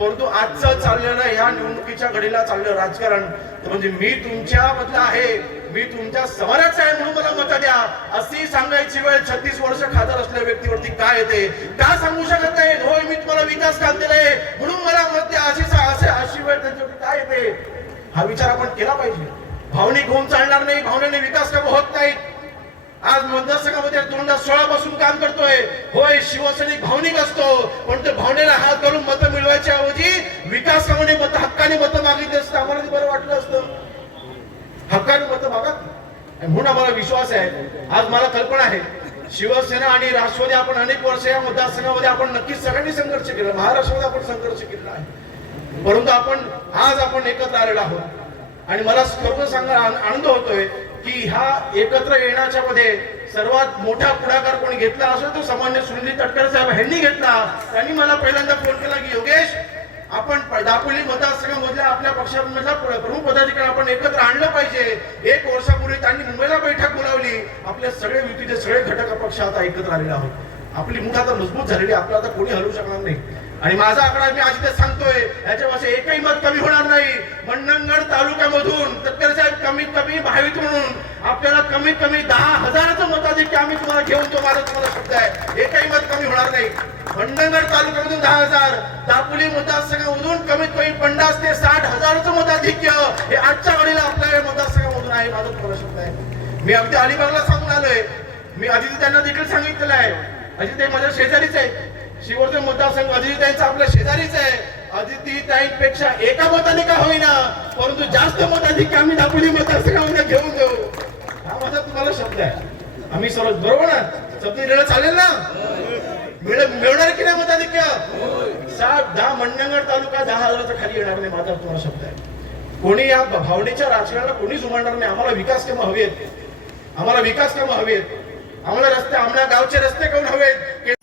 परंतु आजचं चाललं ना ह्या निवडणुकीच्या घडीला चाललं राजकारण. म्हणजे मी तुमच्या मधला आहे मी तुमच्या समाजाचा आहे म्हणून मला मत द्या. अशी सांगायची वेळ छत्तीस वर्ष खासदार असलेल्या व्यक्तीवरती काय येते? का सांगू शकत नाही? होय मी तुम्हाला विकास काम दिलाय म्हणून मला मत द्या. अशी असे अशी वेळ त्यांच्यावरती काय येते? हा विचार आपण केला पाहिजे. भावनिक होऊन चालणार नाही भावनेने विकास काम होत नाहीत. आज मतदारसंघामध्ये दोन हजार सोळा पासून काम करतोय. होय शिवसैनिक भावनिक असतो पण ते भावनेला हात घालून मत मिळवायच्या ऐवजी विकास कामाने मत हक्काने मत मागितली असतं आम्हाला ते बरं वाटलं असतं. हक्काने मत मागा. म्हणून आम्हाला विश्वास आहे. आज मला कल्पना आहे. शिवसेना आणि राष्ट्रवादी आपण अनेक वर्ष या मतदारसंघामध्ये आपण नक्कीच सगळ्यांनी संघर्ष केला. महाराष्ट्रामध्ये आपण संघर्ष केलेला आहे. परंतु आपण आज आपण एकत्र आलेलो आहोत. आणि मला खरोखर सांगा आनंद होतोय की ह्या एकत्र येण्याच्या मध्ये सर्वात मोठा पुढाकार कोणी घेतला असेल तो सामान्य सुनील तटकर साहेब ह्यांनी घेतला. त्यांनी मला पहिल्यांदा फोन केला की योगेश आपण दापोली मतदारसंघामधल्या आपल्या पक्षामधल्या प्रमुख पदाधिकारी आपण एकत्र आणलं पाहिजे. एक वर्षापूर्वी त्यांनी मुंबईला बैठक बोलावली. आपले सगळे युतीचे सगळे घटक पक्ष आता एकत्र आलेले आहोत. आपली मुठ आता मजबूत झालेली आपलं आता कोणी हलवू शकणार नाही. आणि माझा आकडा मी आज ते सांगतोय याच्यापासून एकही मत कमी होणार नाही. मंडणगड तालुक्यामधून तुम्ही कमी म्हणून आपल्याला कमीत कमी दहा हजाराचं मताधिक्य आम्ही तुम्हाला घेऊन तो माझा तुम्हाला शब्द आहे. एकही मत कमी होणार नाही. मंडणगड तालुक्यामधून दहा हजार दापोली मतदारसंघामधून कमीत कमी पन्नास ते साठ हजाराचं मताधिक्य हे आजच्या घडीला आपल्या या मतदारसंघामधून आहे माझा तुम्हाला शब्द आहे. मी अगदी अलिबागला सांगून आलोय. मी अजित त्यांना देखील सांगितलेलं आहे. अजित माझ्या शेजारीच आहे शिवर्धन मतदारसंघ अजित आपल्या शेजारीच आहे. ताईंपेक्षा एका मताने का होईना परंतु जास्त मताधिक्य आम्ही दापोली मतदारसंघामध्ये घेऊन जाऊ. हा माझा तुम्हाला शब्द आहे. आम्ही सर्व बरोबर ना शब्द दिलेला चालेल ना? मिळणार की नाही मताधिक्य? सात दहा मंडणगड तालुका दहा हजाराच्या खाली येणार नाही माझा तुम्हाला शब्द आहे. कोणी या भावनेच्या राजकारणाला कोणी जुमाडणार नाही. आम्हाला विकास कामं हवी आहेत. आम्हाला विकास कामं हवी आहेत. आम्हाला रस्ते आम्हाला गावचे रस्ते कोण हवेत?